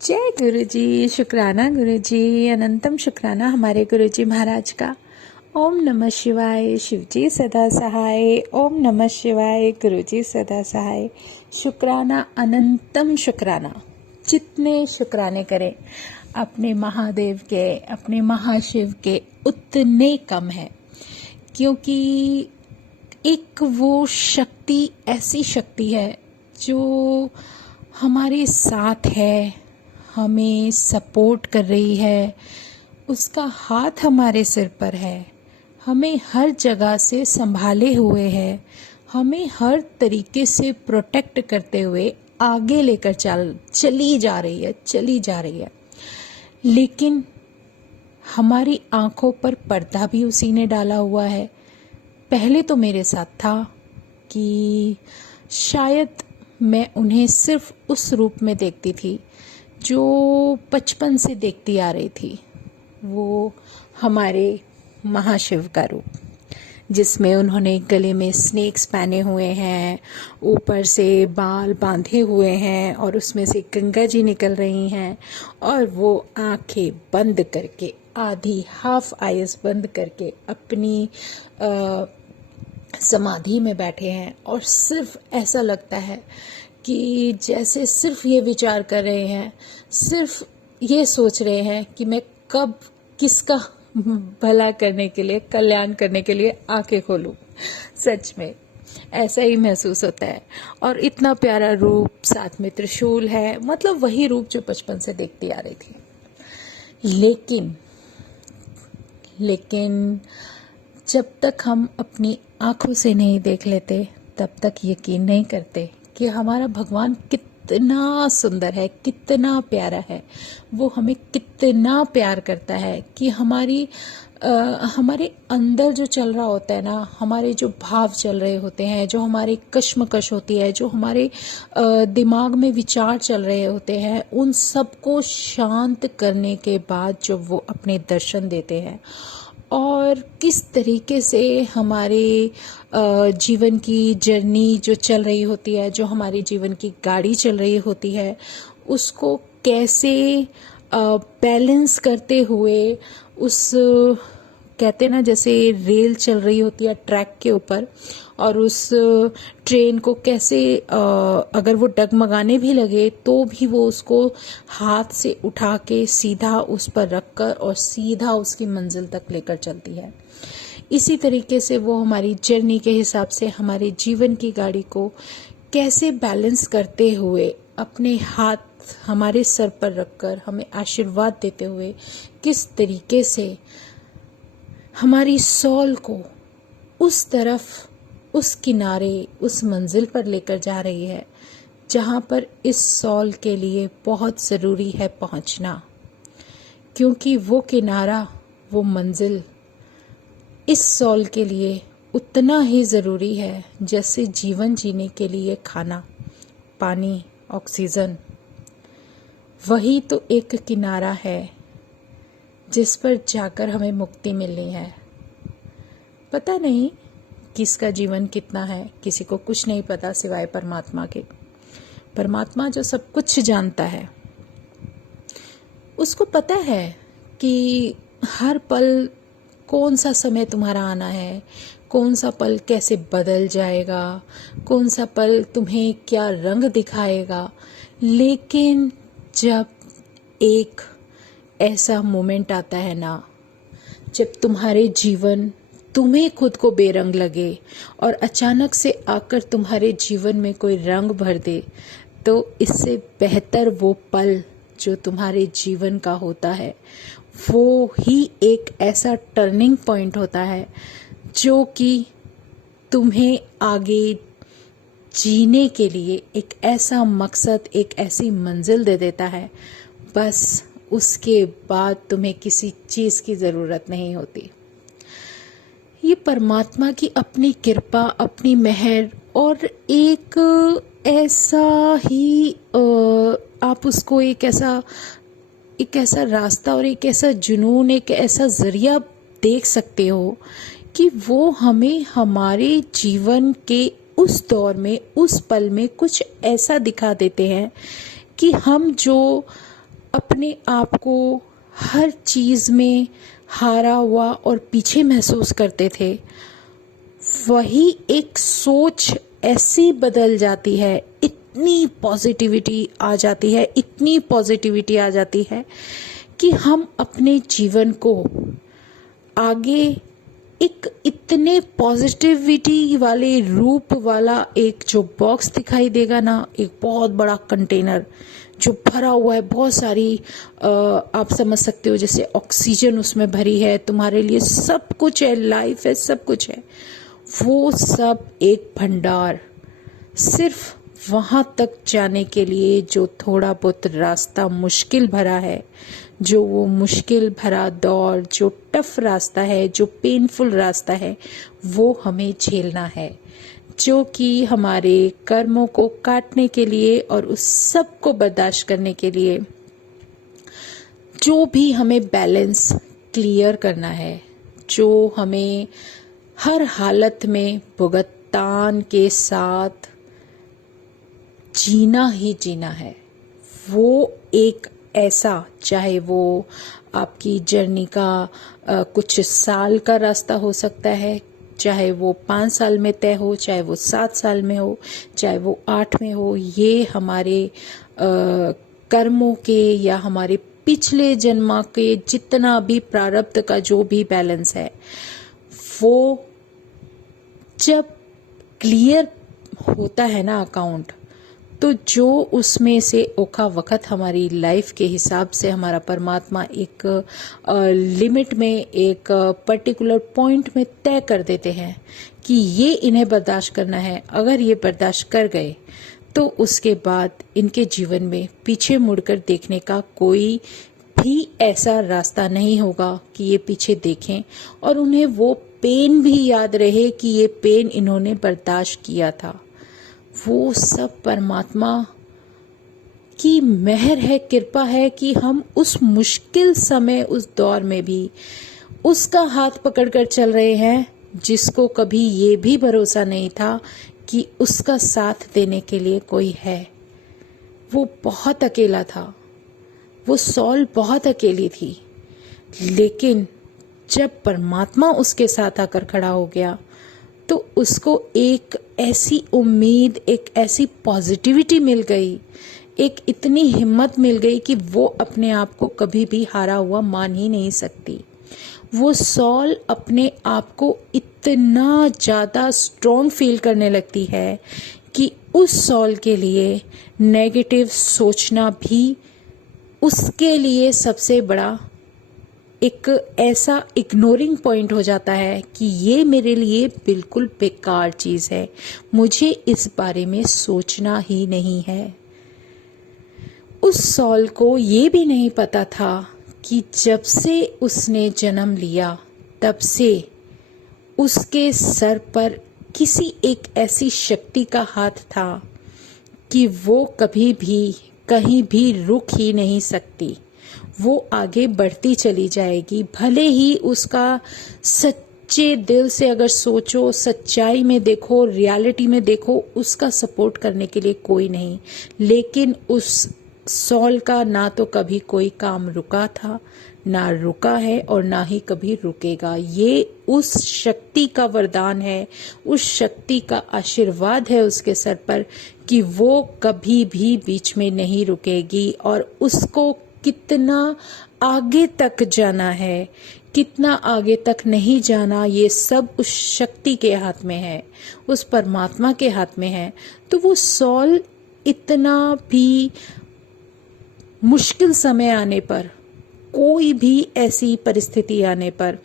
जय गुरु जी। शुक्राना गुरु जी, अनंतम शुक्राना हमारे गुरु जी महाराज का। ओम नमः शिवाय। शिव जी सदा सहाय। ओम नमः शिवाय। गुरु जी सदा सहाय। शुक्राना, अनंतम शुक्राना। जितने शुक्राने करें अपने महादेव के, अपने महाशिव के, उतने कम है। क्योंकि एक वो शक्ति ऐसी शक्ति है जो हमारे साथ है, हमें सपोर्ट कर रही है, उसका हाथ हमारे सिर पर है, हमें हर जगह से संभाले हुए है, हमें हर तरीके से प्रोटेक्ट करते हुए आगे लेकर चली जा रही है। लेकिन हमारी आंखों पर पर्दा भी उसी ने डाला हुआ है। पहले तो मेरे साथ था कि शायद मैं उन्हें सिर्फ उस रूप में देखती थी जो बचपन से देखती आ रही थी, वो हमारे महाशिव का रूप, जिसमें उन्होंने गले में स्नेक्स पहने हुए हैं, ऊपर से बाल बांधे हुए हैं और उसमें से गंगा जी निकल रही हैं और वो आंखें बंद करके, आधी हाफ आइज बंद करके अपनी समाधि में बैठे हैं। और सिर्फ ऐसा लगता है कि जैसे सिर्फ ये विचार कर रहे हैं, सिर्फ ये सोच रहे हैं कि मैं कब किसका भला करने के लिए, कल्याण करने के लिए आंखें खोलूं। सच में ऐसा ही महसूस होता है। और इतना प्यारा रूप, साथ में त्रिशूल है, मतलब वही रूप जो बचपन से देखती आ रही थी। लेकिन जब तक हम अपनी आंखों से नहीं देख लेते, तब तक यकीन नहीं करते कि हमारा भगवान कितना सुंदर है, कितना प्यारा है, वो हमें कितना प्यार करता है कि हमारे अंदर जो चल रहा होता है ना, हमारे जो भाव चल रहे होते हैं, जो हमारी कश्मकश होती है, जो हमारे दिमाग में विचार चल रहे होते हैं, उन सबको शांत करने के बाद जब वो अपने दर्शन देते हैं और किस तरीके से हमारे जीवन की जर्नी जो चल रही होती है, जो हमारी जीवन की गाड़ी चल रही होती है, उसको कैसे बैलेंस करते हुए उस, कहते हैं ना, जैसे रेल चल रही होती है ट्रैक के ऊपर, और उस ट्रेन को कैसे अगर वो डगमगाने भी लगे तो भी वो उसको हाथ से उठा के सीधा उस पर रखकर और सीधा उसकी मंजिल तक लेकर चलती है। इसी तरीके से वो हमारी जर्नी के हिसाब से हमारे जीवन की गाड़ी को कैसे बैलेंस करते हुए अपने हाथ हमारे सर पर रखकर हमें आशीर्वाद देते हुए किस तरीके से हमारी सॉल को उस तरफ, उस किनारे, उस मंजिल पर लेकर जा रही है जहाँ पर इस सॉल के लिए बहुत ज़रूरी है पहुँचना। क्योंकि वो किनारा, वो मंजिल इस सॉल के लिए उतना ही ज़रूरी है जैसे जीवन जीने के लिए खाना, पानी, ऑक्सीजन। वही तो एक किनारा है जिस पर जाकर हमें मुक्ति मिलनी है। पता नहीं किसका जीवन कितना है, किसी को कुछ नहीं पता सिवाय परमात्मा के। परमात्मा जो सब कुछ जानता है, उसको पता है कि हर पल कौन सा समय तुम्हारा आना है, कौन सा पल कैसे बदल जाएगा, कौन सा पल तुम्हें क्या रंग दिखाएगा। लेकिन जब एक ऐसा मोमेंट आता है ना, जब तुम्हारे जीवन तुम्हें खुद को बेरंग लगे और अचानक से आकर तुम्हारे जीवन में कोई रंग भर दे, तो इससे बेहतर वो पल जो तुम्हारे जीवन का होता है, वो ही एक ऐसा टर्निंग पॉइंट होता है जो कि तुम्हें आगे जीने के लिए एक ऐसा मकसद, एक ऐसी मंजिल दे देता है। बस उसके बाद तुम्हें किसी चीज़ की ज़रूरत नहीं होती। ये परमात्मा की अपनी कृपा, अपनी मेहर, और एक ऐसा ही आप उसको एक ऐसा रास्ता और एक ऐसा जुनून, एक ऐसा ज़रिया देख सकते हो कि वो हमें हमारे जीवन के उस दौर में, उस पल में कुछ ऐसा दिखा देते हैं कि हम जो अपने आप को हर चीज में हारा हुआ और पीछे महसूस करते थे, वही एक सोच ऐसी बदल जाती है, इतनी पॉजिटिविटी आ जाती है, इतनी पॉजिटिविटी आ जाती है कि हम अपने जीवन को आगे एक इतने पॉजिटिविटी वाले रूप वाला एक जो बॉक्स दिखाई देगा ना, एक बहुत बड़ा कंटेनर जो भरा हुआ है, बहुत सारी आप समझ सकते हो जैसे ऑक्सीजन उसमें भरी है, तुम्हारे लिए सब कुछ है, लाइफ है, सब कुछ है, वो सब एक भंडार। सिर्फ वहां तक जाने के लिए जो थोड़ा बहुत रास्ता मुश्किल भरा है, जो वो मुश्किल भरा दौर, जो टफ रास्ता है, जो पेनफुल रास्ता है, वो हमें झेलना है, जो कि हमारे कर्मों को काटने के लिए और उस सब को बर्दाश्त करने के लिए जो भी हमें बैलेंस क्लियर करना है, जो हमें हर हालत में भुगतान के साथ जीना ही जीना है, वो एक ऐसा, चाहे वो आपकी जर्नी का कुछ साल का रास्ता हो सकता है, चाहे वो 5 साल में तय हो, चाहे वो 7 साल में हो, चाहे वो 8 में हो, ये हमारे कर्मों के या हमारे पिछले जन्म के जितना भी प्रारब्ध का जो भी बैलेंस है, वो जब क्लियर होता है ना अकाउंट, तो जो उसमें से ओखा वक्त हमारी लाइफ के हिसाब से हमारा परमात्मा एक लिमिट में, एक पर्टिकुलर पॉइंट में तय कर देते हैं कि ये इन्हें बर्दाश्त करना है। अगर ये बर्दाश्त कर गए तो उसके बाद इनके जीवन में पीछे मुड़कर देखने का कोई भी ऐसा रास्ता नहीं होगा कि ये पीछे देखें और उन्हें वो पेन भी याद रहे कि ये पेन इन्होंने बर्दाश्त किया था। वो सब परमात्मा की मेहर है, कृपा है कि हम उस मुश्किल समय, उस दौर में भी उसका हाथ पकड़कर चल रहे हैं, जिसको कभी ये भी भरोसा नहीं था कि उसका साथ देने के लिए कोई है। वो बहुत अकेला था, वो सॉल बहुत अकेली थी, लेकिन जब परमात्मा उसके साथ आकर खड़ा हो गया तो उसको एक ऐसी उम्मीद, एक ऐसी पॉजिटिविटी मिल गई, एक इतनी हिम्मत मिल गई कि वो अपने आप को कभी भी हारा हुआ मान ही नहीं सकती। वो सॉल अपने आप को इतना ज़्यादा स्ट्रॉन्ग फील करने लगती है कि उस सॉल के लिए नेगेटिव सोचना भी उसके लिए सबसे बड़ा एक ऐसा इग्नोरिंग पॉइंट हो जाता है कि ये मेरे लिए बिल्कुल बेकार चीज है, मुझे इस बारे में सोचना ही नहीं है। उस सॉल को ये भी नहीं पता था कि जब से उसने जन्म लिया तब से उसके सर पर किसी एक ऐसी शक्ति का हाथ था कि वो कभी भी कहीं भी रुक ही नहीं सकती, वो आगे बढ़ती चली जाएगी। भले ही उसका सच्चे दिल से अगर सोचो, सच्चाई में देखो, रियलिटी में देखो, उसका सपोर्ट करने के लिए कोई नहीं, लेकिन उस सॉल का ना तो कभी कोई काम रुका था, ना रुका है और ना ही कभी रुकेगा। ये उस शक्ति का वरदान है, उस शक्ति का आशीर्वाद है उसके सर पर कि वो कभी भी बीच में नहीं रुकेगी और उसको कितना आगे तक जाना है, कितना आगे तक नहीं जाना, ये सब उस शक्ति के हाथ में है, उस परमात्मा के हाथ में है। तो वो सॉल इतना भी मुश्किल समय आने पर, कोई भी ऐसी परिस्थिति आने पर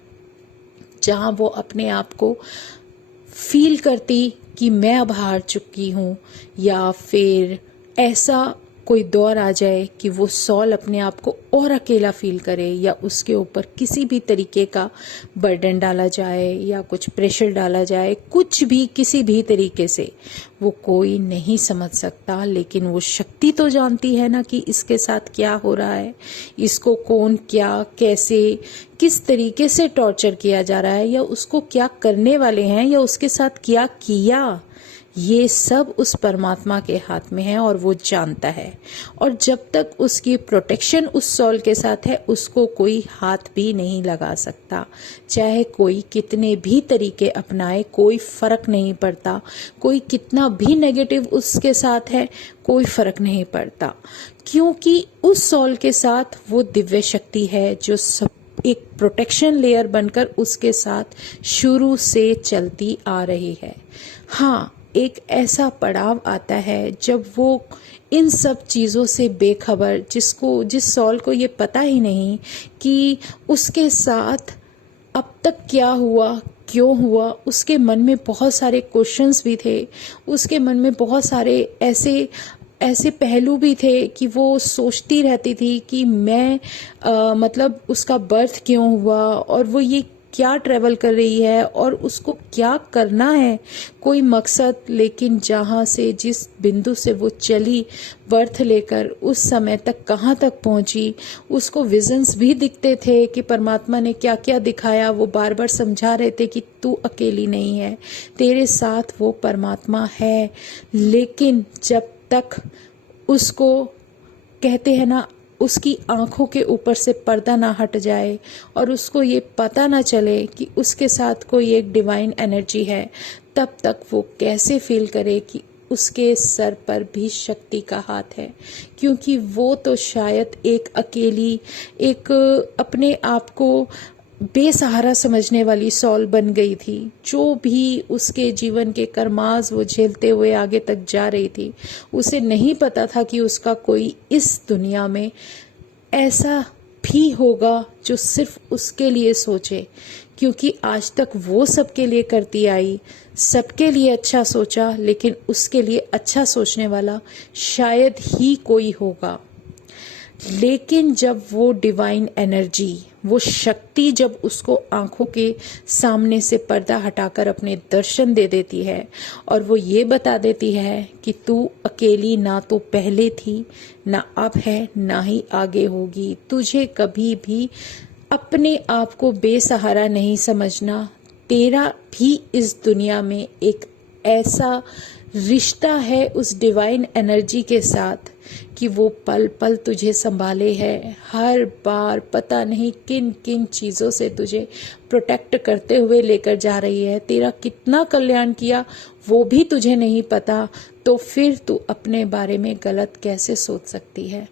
जहां वो अपने आप को फील करती कि मैं अब हार चुकी हूँ, या फिर ऐसा कोई दौर आ जाए कि वो सॉल अपने आप को और अकेला फील करे, या उसके ऊपर किसी भी तरीके का बर्डन डाला जाए या कुछ प्रेशर डाला जाए, कुछ भी किसी भी तरीके से, वो कोई नहीं समझ सकता, लेकिन वो शक्ति तो जानती है ना कि इसके साथ क्या हो रहा है, इसको कौन क्या कैसे किस तरीके से टॉर्चर किया जा रहा है, या उसको क्या करने वाले हैं, या उसके साथ क्या किया, ये सब उस परमात्मा के हाथ में है और वो जानता है। और जब तक उसकी प्रोटेक्शन उस सोल के साथ है, उसको कोई हाथ भी नहीं लगा सकता। चाहे कोई कितने भी तरीके अपनाए, कोई फर्क नहीं पड़ता। कोई कितना भी नेगेटिव उसके साथ है, कोई फर्क नहीं पड़ता, क्योंकि उस सोल के साथ वो दिव्य शक्ति है जो सब एक प्रोटेक्शन लेयर बनकर उसके साथ शुरू से चलती आ रही है। हाँ, एक ऐसा पड़ाव आता है जब वो इन सब चीज़ों से बेखबर, जिस सोल को ये पता ही नहीं कि उसके साथ अब तक क्या हुआ, क्यों हुआ। उसके मन में बहुत सारे क्वेश्चंस भी थे, उसके मन में बहुत सारे ऐसे ऐसे पहलू भी थे कि वो सोचती रहती थी कि मैं मतलब उसका बर्थ क्यों हुआ, और वो ये क्या ट्रेवल कर रही है, और उसको क्या करना है, कोई मकसद। लेकिन जहाँ से, जिस बिंदु से वो चली बर्थ लेकर, उस समय तक कहाँ तक पहुँची, उसको विजन्स भी दिखते थे कि परमात्मा ने क्या क्या दिखाया। वो बार बार समझा रहे थे कि तू अकेली नहीं है, तेरे साथ वो परमात्मा है। लेकिन जब तक उसको, कहते हैं ना, उसकी आंखों के ऊपर से पर्दा ना हट जाए और उसको ये पता ना चले कि उसके साथ कोई एक डिवाइन एनर्जी है, तब तक वो कैसे फील करे कि उसके सर पर भी शक्ति का हाथ है। क्योंकि वो तो शायद एक अकेली, एक अपने आप को बेसहारा समझने वाली सोल बन गई थी। जो भी उसके जीवन के कर्माज वो झेलते हुए आगे तक जा रही थी, उसे नहीं पता था कि उसका कोई इस दुनिया में ऐसा भी होगा जो सिर्फ उसके लिए सोचे। क्योंकि आज तक वो सबके लिए करती आई, सबके लिए अच्छा सोचा, लेकिन उसके लिए अच्छा सोचने वाला शायद ही कोई होगा। लेकिन जब वो डिवाइन एनर्जी, वो शक्ति जब उसको आंखों के सामने से पर्दा हटाकर अपने दर्शन दे देती है और वो ये बता देती है कि तू अकेली ना तो पहले थी, ना अब है, ना ही आगे होगी। तुझे कभी भी अपने आप को बेसहारा नहीं समझना। तेरा भी इस दुनिया में एक ऐसा रिश्ता है उस डिवाइन एनर्जी के साथ कि वो पल पल तुझे संभाले है। हर बार पता नहीं किन किन चीज़ों से तुझे प्रोटेक्ट करते हुए लेकर जा रही है। तेरा कितना कल्याण किया वो भी तुझे नहीं पता, तो फिर तू अपने बारे में गलत कैसे सोच सकती है।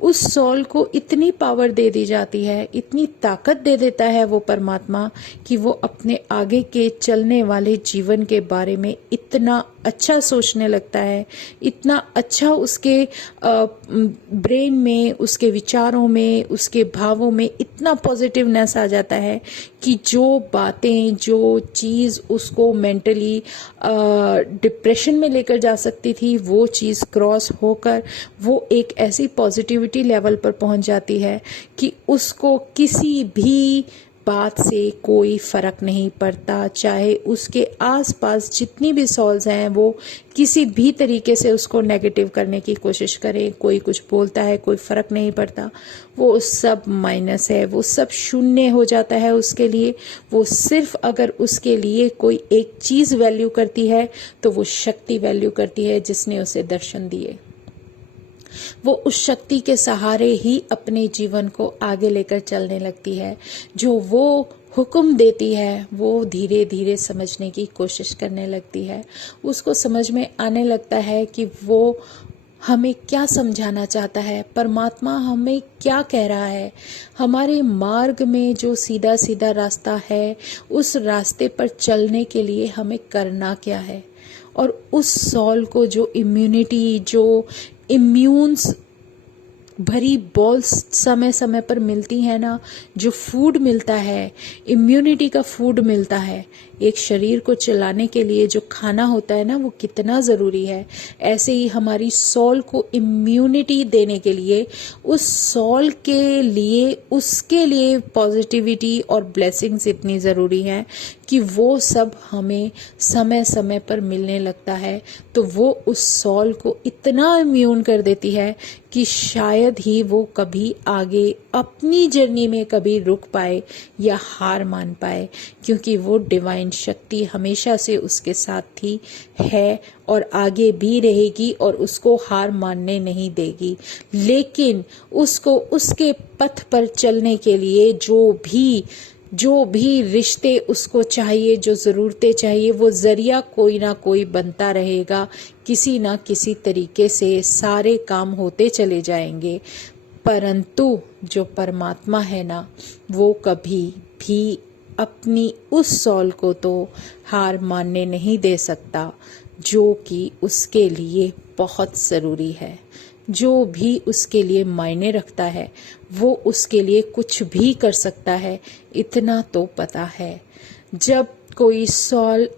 उस सोल को इतनी पावर दे दी जाती है, इतनी ताकत दे देता है वो परमात्मा कि वो अपने आगे के चलने वाले जीवन के बारे में इतना अच्छा सोचने लगता है, इतना अच्छा उसके ब्रेन में, उसके विचारों में, उसके भावों में इतना पॉजिटिवनेस आ जाता है कि जो बातें, जो चीज़ उसको मेंटली डिप्रेशन में लेकर जा सकती थी, वो चीज़ क्रॉस होकर वो एक ऐसी पॉजिटिविटी लेवल पर पहुंच जाती है कि उसको किसी भी बात से कोई फर्क नहीं पड़ता। चाहे उसके आसपास जितनी भी सॉल्स हैं वो किसी भी तरीके से उसको नेगेटिव करने की कोशिश करें, कोई कुछ बोलता है, कोई फर्क नहीं पड़ता। वो सब माइनस है, वो सब शून्य हो जाता है उसके लिए। वो सिर्फ अगर उसके लिए कोई एक चीज़ वैल्यू करती है तो वो शक्ति वैल्यू करती है जिसने उसे दर्शन दिए। वो उस शक्ति के सहारे ही अपने जीवन को आगे लेकर चलने लगती है। जो वो हुक्म देती है वो धीरे धीरे समझने की कोशिश करने लगती है। उसको समझ में आने लगता है कि वो हमें क्या समझाना चाहता है, परमात्मा हमें क्या कह रहा है। हमारे मार्ग में जो सीधा सीधा रास्ता है, उस रास्ते पर चलने के लिए हमें करना क्या है। और उस सॉल को जो इम्यूनिटी, जो इम्यून्स भरी बॉल्स समय समय पर मिलती है ना, जो फूड मिलता है, इम्यूनिटी का फूड मिलता है, एक शरीर को चलाने के लिए जो खाना होता है ना, वो कितना ज़रूरी है। ऐसे ही हमारी सॉल को इम्यूनिटी देने के लिए, उस सॉल के लिए, उसके लिए पॉजिटिविटी और ब्लेसिंग्स इतनी ज़रूरी हैं कि वो सब हमें समय समय पर मिलने लगता है। तो वो उस सॉल को इतना इम्यून कर देती है कि शायद ही वो कभी आगे अपनी जर्नी में कभी रुक पाए या हार मान पाए, क्योंकि वो डिवाइन शक्ति हमेशा से उसके साथ थी, है और आगे भी रहेगी और उसको हार मानने नहीं देगी। लेकिन उसको उसके पथ पर चलने के लिए जो भी रिश्ते उसको चाहिए, जो ज़रूरतें चाहिए, वो ज़रिया कोई ना कोई बनता रहेगा। किसी ना किसी तरीके से सारे काम होते चले जाएंगे। परंतु जो परमात्मा है ना, वो कभी भी अपनी उस सॉल को तो हार मानने नहीं दे सकता, जो कि उसके लिए बहुत ज़रूरी है। जो भी उसके लिए मायने रखता है, वो उसके लिए कुछ भी कर सकता है, इतना तो पता है। जब कोई सॉल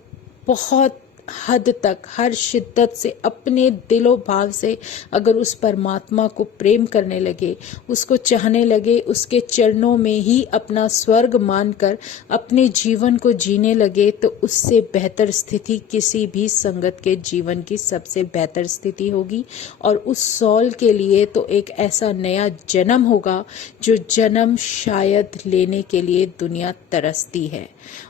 बहुत हद तक हर शिद्दत से अपने दिलो भाव से अगर उस परमात्मा को प्रेम करने लगे, उसको चाहने लगे, उसके चरणों में ही अपना स्वर्ग मानकर अपने जीवन को जीने लगे, तो उससे बेहतर स्थिति किसी भी संगत के जीवन की सबसे बेहतर स्थिति होगी। और उस सॉल के लिए तो एक ऐसा नया जन्म होगा जो जन्म शायद लेने के लिए दुनिया तरसती है।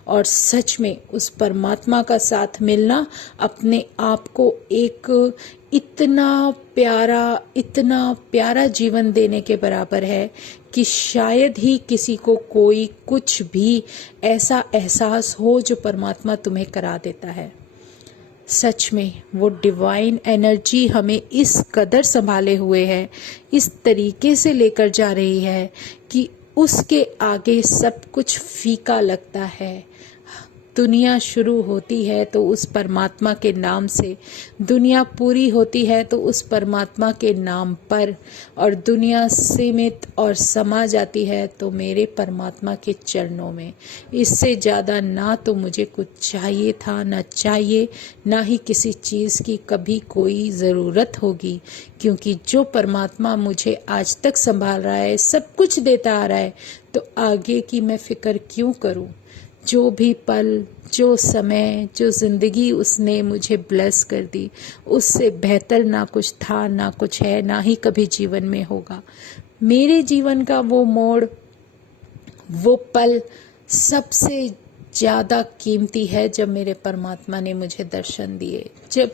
और सच में उस परमात्मा का साथ मिलना अपने आप को एक इतना प्यारा जीवन देने के बराबर है कि शायद ही किसी को कोई कुछ भी ऐसा एहसास हो जो परमात्मा तुम्हें करा देता है। सच में वो डिवाइन एनर्जी हमें इस कदर संभाले हुए है, इस तरीके से लेकर जा रही है कि उसके आगे सब कुछ फीका लगता है। दुनिया शुरू होती है तो उस परमात्मा के नाम से, दुनिया पूरी होती है तो उस परमात्मा के नाम पर, और दुनिया सीमित और समा जाती है तो मेरे परमात्मा के चरणों में। इससे ज़्यादा ना तो मुझे कुछ चाहिए था, ना चाहिए, ना ही किसी चीज़ की कभी कोई ज़रूरत होगी, क्योंकि जो परमात्मा मुझे आज तक संभाल रहा है, सब कुछ देता आ रहा है, तो आगे की मैं फ़िक्र क्यों करूं। जो भी पल, जो समय, जो ज़िंदगी उसने मुझे ब्लेस कर दी, उससे बेहतर ना कुछ था, ना कुछ है, ना ही कभी जीवन में होगा। मेरे जीवन का वो मोड़, वो पल सबसे ज़्यादा कीमती है जब मेरे परमात्मा ने मुझे दर्शन दिए। जब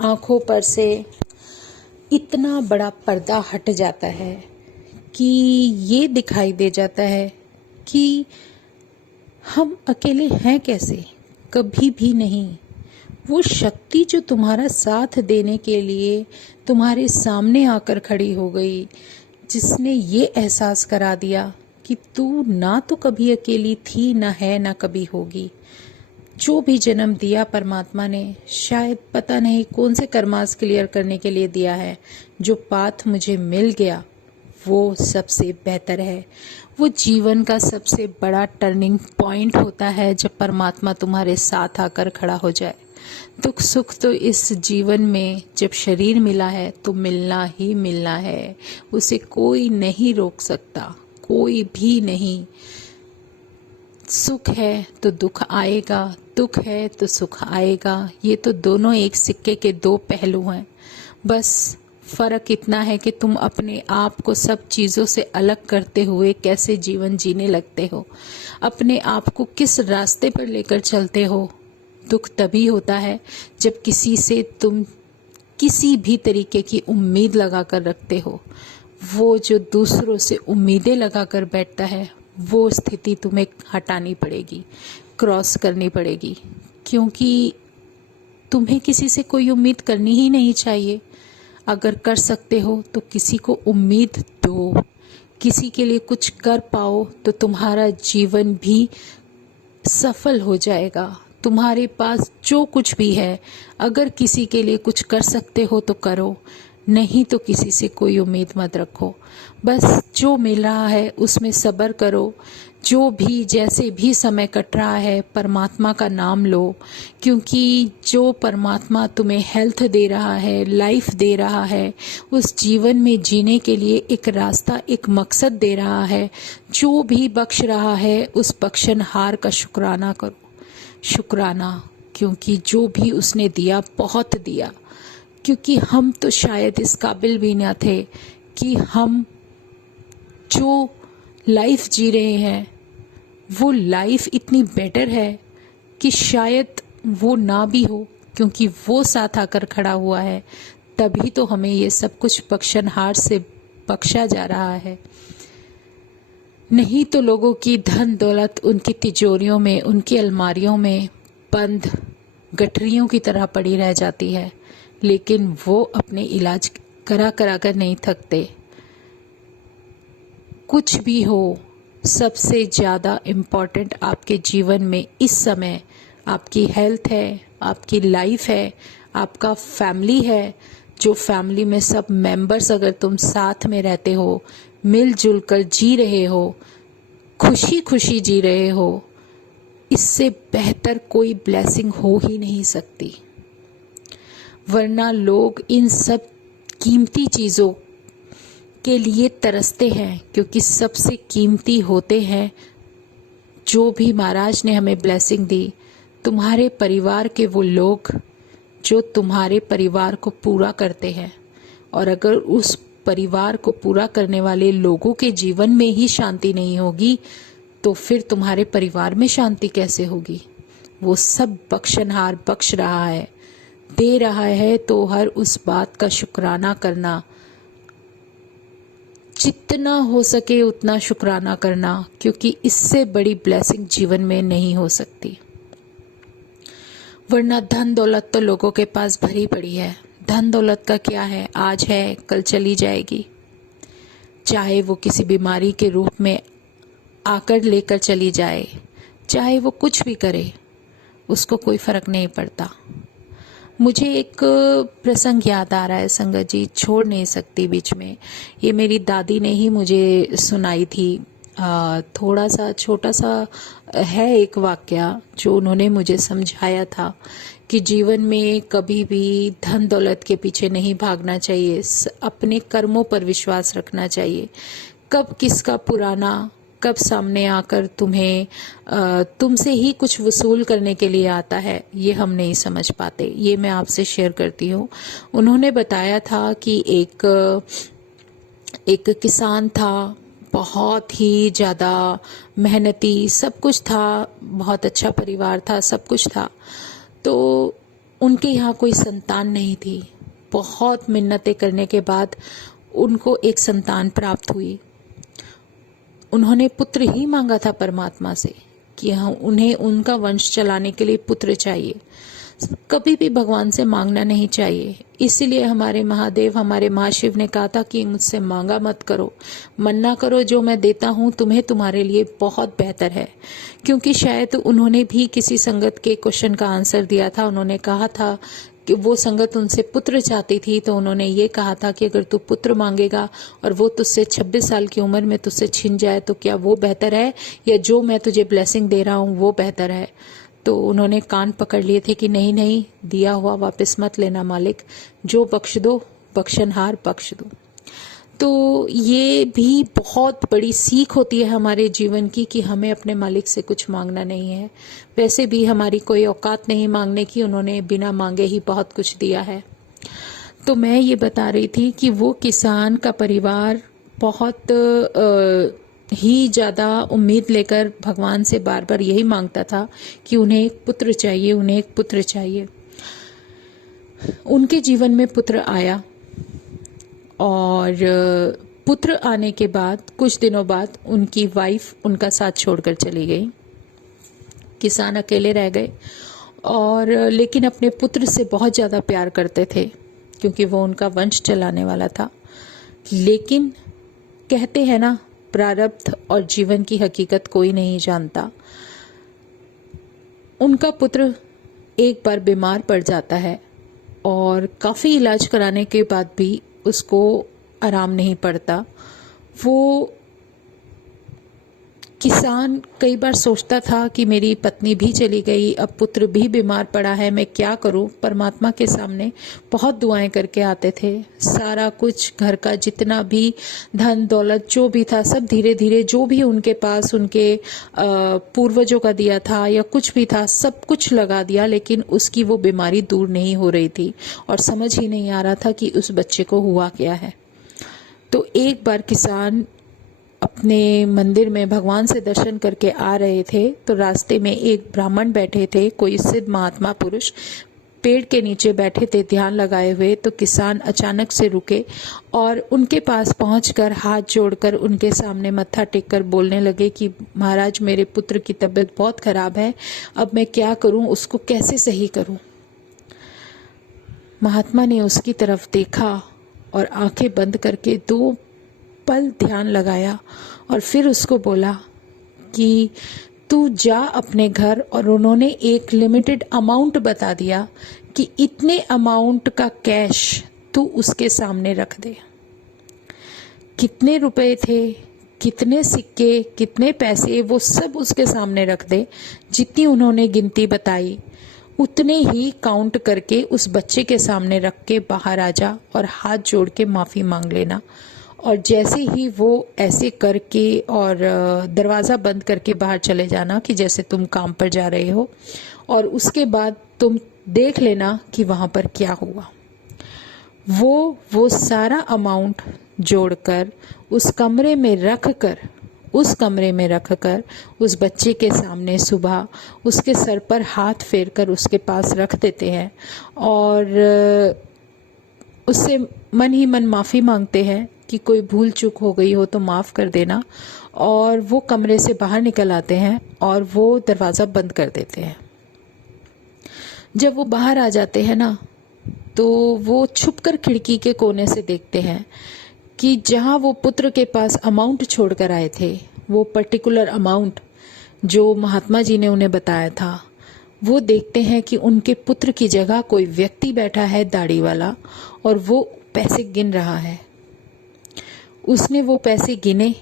आँखों पर से इतना बड़ा पर्दा हट जाता है कि ये दिखाई दे जाता है कि हम अकेले हैं कैसे, कभी भी नहीं। वो शक्ति जो तुम्हारा साथ देने के लिए तुम्हारे सामने आकर खड़ी हो गई, जिसने ये एहसास करा दिया कि तू ना तो कभी अकेली थी, ना है, ना कभी होगी। जो भी जन्म दिया परमात्मा ने, शायद पता नहीं कौन से कर्मास क्लियर करने के लिए दिया है। जो पाथ मुझे मिल गया वो सबसे बेहतर है। वो जीवन का सबसे बड़ा टर्निंग पॉइंट होता है जब परमात्मा तुम्हारे साथ आकर खड़ा हो जाए। दुख सुख तो इस जीवन में जब शरीर मिला है तो मिलना ही मिलना है, उसे कोई नहीं रोक सकता, कोई भी नहीं। सुख है तो दुख आएगा, दुख है तो सुख आएगा, ये तो दोनों एक सिक्के के दो पहलू हैं। बस फ़र्क इतना है कि तुम अपने आप को सब चीज़ों से अलग करते हुए कैसे जीवन जीने लगते हो, अपने आप को किस रास्ते पर लेकर चलते हो। दुख तभी होता है जब किसी से तुम किसी भी तरीके की उम्मीद लगाकर रखते हो। वो जो दूसरों से उम्मीदें लगाकर बैठता है, वो स्थिति तुम्हें हटानी पड़ेगी, क्रॉस करनी पड़ेगी, क्योंकि तुम्हें किसी से कोई उम्मीद करनी ही नहीं चाहिए। अगर कर सकते हो तो किसी को उम्मीद दो, किसी के लिए कुछ कर पाओ तो तुम्हारा जीवन भी सफल हो जाएगा। तुम्हारे पास जो कुछ भी है, अगर किसी के लिए कुछ कर सकते हो तो करो, नहीं तो किसी से कोई उम्मीद मत रखो। बस जो मिल रहा है उसमें सब्र करो। जो भी जैसे भी समय कट रहा है, परमात्मा का नाम लो, क्योंकि जो परमात्मा तुम्हें हेल्थ दे रहा है, लाइफ दे रहा है, उस जीवन में जीने के लिए एक रास्ता, एक मकसद दे रहा है, जो भी बख्श रहा है उस बख्शनहार का शुक्राना करो। शुक्राना, क्योंकि जो भी उसने दिया बहुत दिया, क्योंकि हम तो शायद इस काबिल भी न थे कि हम जो लाइफ जी रहे हैं वो लाइफ इतनी बेटर है कि शायद वो ना भी हो, क्योंकि वो साथ आकर खड़ा हुआ है, तभी तो हमें ये सब कुछ बख्शनहार से बख्शा जा रहा है। नहीं तो लोगों की धन दौलत उनकी तिजोरियों में, उनकी अलमारियों में बंद गठरियों की तरह पड़ी रह जाती है, लेकिन वो अपने इलाज करा करा कर नहीं थकते। कुछ भी हो, सबसे ज़्यादा इम्पॉर्टेंट आपके जीवन में इस समय आपकी हेल्थ है, आपकी लाइफ है, आपका फैमिली है। जो फैमिली में सब मेंबर्स अगर तुम साथ में रहते हो, मिलजुल कर जी रहे हो, खुशी खुशी जी रहे हो, इससे बेहतर कोई ब्लेसिंग हो ही नहीं सकती। वरना लोग इन सब कीमती चीज़ों के लिए तरसते हैं, क्योंकि सबसे कीमती होते हैं जो भी महाराज ने हमें ब्लेसिंग दी, तुम्हारे परिवार के वो लोग जो तुम्हारे परिवार को पूरा करते हैं। और अगर उस परिवार को पूरा करने वाले लोगों के जीवन में ही शांति नहीं होगी तो फिर तुम्हारे परिवार में शांति कैसे होगी। वो सब बख्शनहार बख्श रहा है, दे रहा है, तो हर उस बात का शुक्राना करना, जितना हो सके उतना शुक्राना करना, क्योंकि इससे बड़ी ब्लेसिंग जीवन में नहीं हो सकती। वरना धन दौलत तो लोगों के पास भरी पड़ी है। धन दौलत का क्या है, आज है कल चली जाएगी। चाहे वो किसी बीमारी के रूप में आकर लेकर चली जाए, चाहे वो कुछ भी करे, उसको कोई फर्क नहीं पड़ता। मुझे एक प्रसंग याद आ रहा है संगत जी, छोड़ नहीं सकती बीच में। ये मेरी दादी ने ही मुझे सुनाई थी। थोड़ा सा छोटा सा है एक वाक्या जो उन्होंने मुझे समझाया था कि जीवन में कभी भी धन दौलत के पीछे नहीं भागना चाहिए, अपने कर्मों पर विश्वास रखना चाहिए। कब किसका पुराना कब सामने आकर तुम्हें तुमसे ही कुछ वसूल करने के लिए आता है, ये हम नहीं समझ पाते। ये मैं आपसे शेयर करती हूँ। उन्होंने बताया था कि एक किसान था, बहुत ही ज़्यादा मेहनती, सब कुछ था, बहुत अच्छा परिवार था, सब कुछ था। तो उनके यहाँ कोई संतान नहीं थी। बहुत मिन्नतें करने के बाद उनको एक संतान प्राप्त हुई। उन्होंने पुत्र ही मांगा था परमात्मा से कि हाँ, उन्हें उनका वंश चलाने के लिए पुत्र चाहिए। कभी भी भगवान से मांगना नहीं चाहिए। इसीलिए हमारे महादेव, हमारे महाशिव ने कहा था कि मुझसे मांगा मत करो, मन्ना करो, जो मैं देता हूँ तुम्हें तुम्हारे लिए बहुत बेहतर है। क्योंकि शायद उन्होंने भी किसी संगत के क्वेश्चन का आंसर दिया था। उन्होंने कहा था कि वो संगत उनसे पुत्र चाहती थी, तो उन्होंने ये कहा था कि अगर तू पुत्र मांगेगा और वो तुझसे 26 साल की उम्र में तुझसे छिन जाए तो क्या वो बेहतर है, या जो मैं तुझे ब्लेसिंग दे रहा हूँ वो बेहतर है। तो उन्होंने कान पकड़ लिए थे कि नहीं नहीं, दिया हुआ वापस मत लेना मालिक, जो बख्श दो, बख्शनहार बख्श दो। तो ये भी बहुत बड़ी सीख होती है हमारे जीवन की कि हमें अपने मालिक से कुछ मांगना नहीं है। वैसे भी हमारी कोई औकात नहीं मांगने की, उन्होंने बिना मांगे ही बहुत कुछ दिया है। तो मैं ये बता रही थी कि वो किसान का परिवार बहुत ही ज़्यादा उम्मीद लेकर भगवान से बार बार यही मांगता था कि उन्हें एक पुत्र चाहिए, उन्हें एक पुत्र चाहिए। उनके जीवन में पुत्र आया और पुत्र आने के बाद कुछ दिनों बाद उनकी वाइफ उनका साथ छोड़कर चली गई। किसान अकेले रह गए और लेकिन अपने पुत्र से बहुत ज़्यादा प्यार करते थे क्योंकि वो उनका वंश चलाने वाला था। लेकिन कहते हैं ना, प्रारब्ध और जीवन की हकीकत कोई नहीं जानता। उनका पुत्र एक बार बीमार पड़ जाता है और काफ़ी इलाज कराने के बाद भी उसको आराम नहीं पड़ता। वो किसान कई बार सोचता था कि मेरी पत्नी भी चली गई, अब पुत्र भी बीमार पड़ा है, मैं क्या करूं। परमात्मा के सामने बहुत दुआएं करके आते थे। सारा कुछ घर का जितना भी धन दौलत जो भी था सब धीरे धीरे जो भी उनके पास उनके पूर्वजों का दिया था या कुछ भी था सब कुछ लगा दिया, लेकिन उसकी वो बीमारी दूर नहीं हो रही थी और समझ ही नहीं आ रहा था कि उस बच्चे को हुआ क्या है। तो एक बार किसान अपने मंदिर में भगवान से दर्शन करके आ रहे थे, तो रास्ते में एक ब्राह्मण बैठे थे, कोई सिद्ध महात्मा पुरुष पेड़ के नीचे बैठे थे ध्यान लगाए हुए। तो किसान अचानक से रुके और उनके पास पहुंचकर हाथ जोड़कर उनके सामने मत्था टेककर बोलने लगे कि महाराज, मेरे पुत्र की तबीयत बहुत खराब है, अब मैं क्या करूं, उसको कैसे सही करूं। महात्मा ने उसकी तरफ देखा और आंखें बंद करके 2 पल ध्यान लगाया और फिर उसको बोला कि तू जा अपने घर, और उन्होंने एक लिमिटेड अमाउंट बता दिया कि इतने अमाउंट का कैश तू उसके सामने रख दे। कितने रुपए थे, कितने सिक्के, कितने पैसे, वो सब उसके सामने रख दे। जितनी उन्होंने गिनती बताई उतने ही काउंट करके उस बच्चे के सामने रख के बाहर आ जा और हाथ जोड़ के माफ़ी मांग लेना। और जैसे ही वो ऐसे करके और दरवाज़ा बंद करके बाहर चले जाना कि जैसे तुम काम पर जा रहे हो, और उसके बाद तुम देख लेना कि वहाँ पर क्या हुआ। वो सारा अमाउंट जोड़कर उस कमरे में रख कर उस बच्चे के सामने सुबह उसके सर पर हाथ फेर कर उसके पास रख देते हैं और उससे मन ही मन माफ़ी मांगते हैं कि कोई भूल चूक हो गई हो तो माफ़ कर देना। और वो कमरे से बाहर निकल आते हैं और वो दरवाज़ा बंद कर देते हैं। जब वो बाहर आ जाते हैं ना, तो वो छुपकर खिड़की के कोने से देखते हैं कि जहाँ वो पुत्र के पास अमाउंट छोड़कर आए थे, वो पर्टिकुलर अमाउंट जो महात्मा जी ने उन्हें बताया था, वो देखते हैं कि उनके पुत्र की जगह कोई व्यक्ति बैठा है दाढ़ी वाला, और वो पैसे गिन रहा है। उसने वो पैसे गिने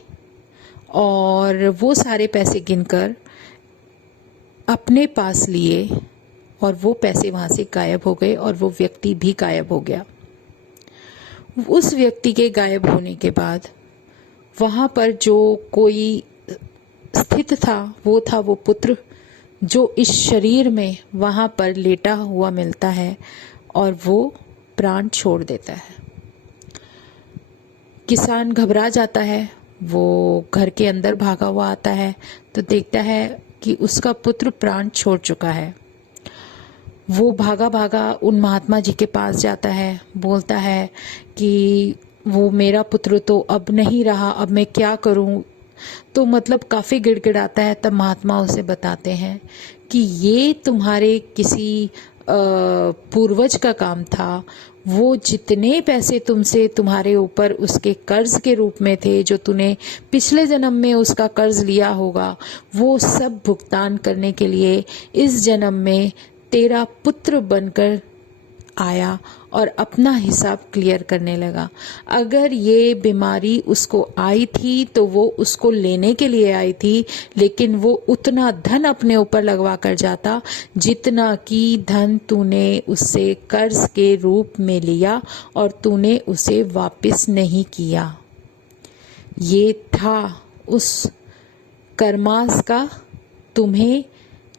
और वो सारे पैसे गिनकर अपने पास लिए और वो पैसे वहाँ से गायब हो गए और वो व्यक्ति भी गायब हो गया। उस व्यक्ति के गायब होने के बाद वहाँ पर जो कोई स्थित था वो पुत्र जो इस शरीर में वहाँ पर लेटा हुआ मिलता है और वो प्राण छोड़ देता है। किसान घबरा जाता है, वो घर के अंदर भागा हुआ आता है तो देखता है कि उसका पुत्र प्राण छोड़ चुका है। वो भागा भागा उन महात्मा जी के पास जाता है, बोलता है कि वो मेरा पुत्र तो अब नहीं रहा, अब मैं क्या करूं। तो मतलब काफ़ी गिड़गिड़ाता है। तब महात्मा उसे बताते हैं कि ये तुम्हारे किसी पूर्वज का काम था। वो जितने पैसे तुमसे तुम्हारे ऊपर उसके कर्ज के रूप में थे, जो तूने पिछले जन्म में उसका कर्ज लिया होगा, वो सब भुगतान करने के लिए इस जन्म में तेरा पुत्र बनकर आया और अपना हिसाब क्लियर करने लगा। अगर ये बीमारी उसको आई थी तो वो उसको लेने के लिए आई थी, लेकिन वो उतना धन अपने ऊपर लगवा कर जाता जितना कि धन तूने उससे कर्ज के रूप में लिया और तूने उसे वापस नहीं किया। ये था उस कर्मास का। तुम्हें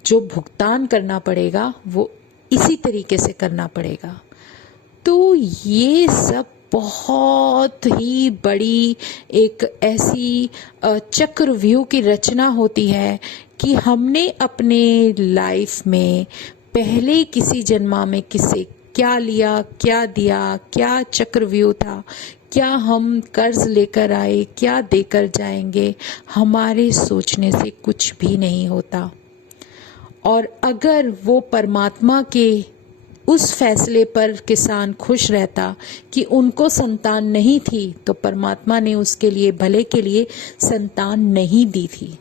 जो भुगतान करना पड़ेगा वो इसी तरीके से करना पड़ेगा। तो ये सब बहुत ही बड़ी एक ऐसी चक्रव्यूह की रचना होती है कि हमने अपने लाइफ में पहले किसी जन्मा में किसे क्या लिया, क्या दिया, क्या चक्रव्यूह था, क्या हम कर्ज लेकर आए, क्या देकर जाएंगे, हमारे सोचने से कुछ भी नहीं होता। और अगर वो परमात्मा के उस फैसले पर किसान खुश रहता कि उनको संतान नहीं थी, तो परमात्मा ने उसके लिए भले के लिए संतान नहीं दी थी,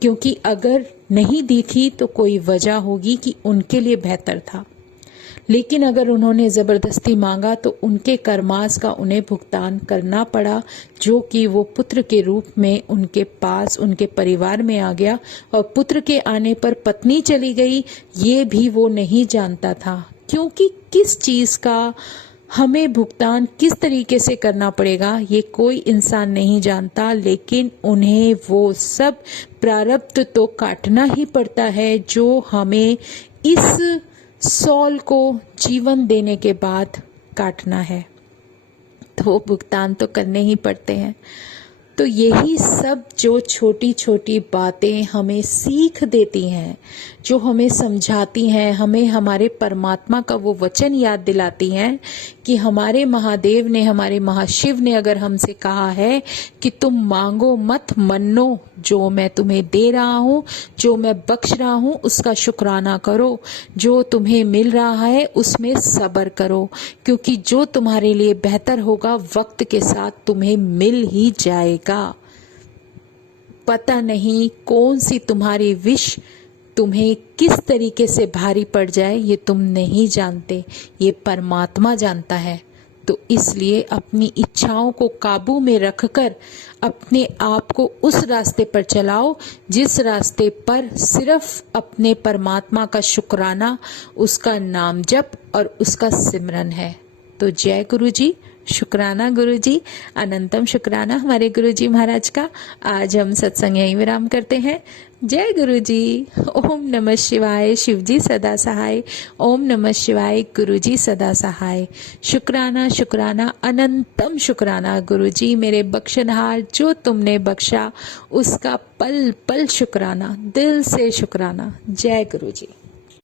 क्योंकि अगर नहीं दी थी तो कोई वजह होगी कि उनके लिए बेहतर था। लेकिन अगर उन्होंने ज़बरदस्ती मांगा तो उनके कर्मास का उन्हें भुगतान करना पड़ा, जो कि वो पुत्र के रूप में उनके पास उनके परिवार में आ गया। और पुत्र के आने पर पत्नी चली गई, ये भी वो नहीं जानता था, क्योंकि किस चीज़ का हमें भुगतान किस तरीके से करना पड़ेगा ये कोई इंसान नहीं जानता। लेकिन उन्हें वो सब प्रारब्ध तो काटना ही पड़ता है जो हमें इस सौल को जीवन देने के बाद काटना है। तो वो भुगतान तो करने ही पड़ते हैं। तो यही सब जो छोटी छोटी बातें हमें सीख देती हैं, जो हमें समझाती हैं, हमें हमारे परमात्मा का वो वचन याद दिलाती हैं कि हमारे महादेव ने, हमारे महाशिव ने अगर हमसे कहा है कि तुम मांगो मत, मन्नो, जो मैं तुम्हें दे रहा हूँ, जो मैं बख्श रहा हूँ उसका शुक्राना करो, जो तुम्हें मिल रहा है उसमें सब्र करो, क्योंकि जो तुम्हारे लिए बेहतर होगा वक्त के साथ तुम्हें मिल ही जाएगा। पता नहीं कौन सी तुम्हारी विश तुम्हें किस तरीके से भारी पड़ जाए, ये तुम नहीं जानते, ये परमात्मा जानता है। तो इसलिए अपनी इच्छाओं को काबू में रखकर अपने आप को उस रास्ते पर चलाओ जिस रास्ते पर सिर्फ अपने परमात्मा का शुक्राना, उसका नाम जप और उसका सिमरन है। तो जय गुरु जी, शुक्राना गुरु जी, अनंतम शुक्राना हमारे गुरु जी महाराज का। आज हम सत्संग यहीं विराम करते हैं। जय गुरु जी। ओम नमः शिवाय, शिव जी सदा सहाय। ओम नमः शिवाय, गुरु जी सदा सहाय। शुक्राना शुक्राना अनंतम शुक्राना गुरु जी, मेरे बख्शनहार, जो तुमने बख्शा उसका पल पल शुक्राना, दिल से शुक्राना। जय गुरु जी।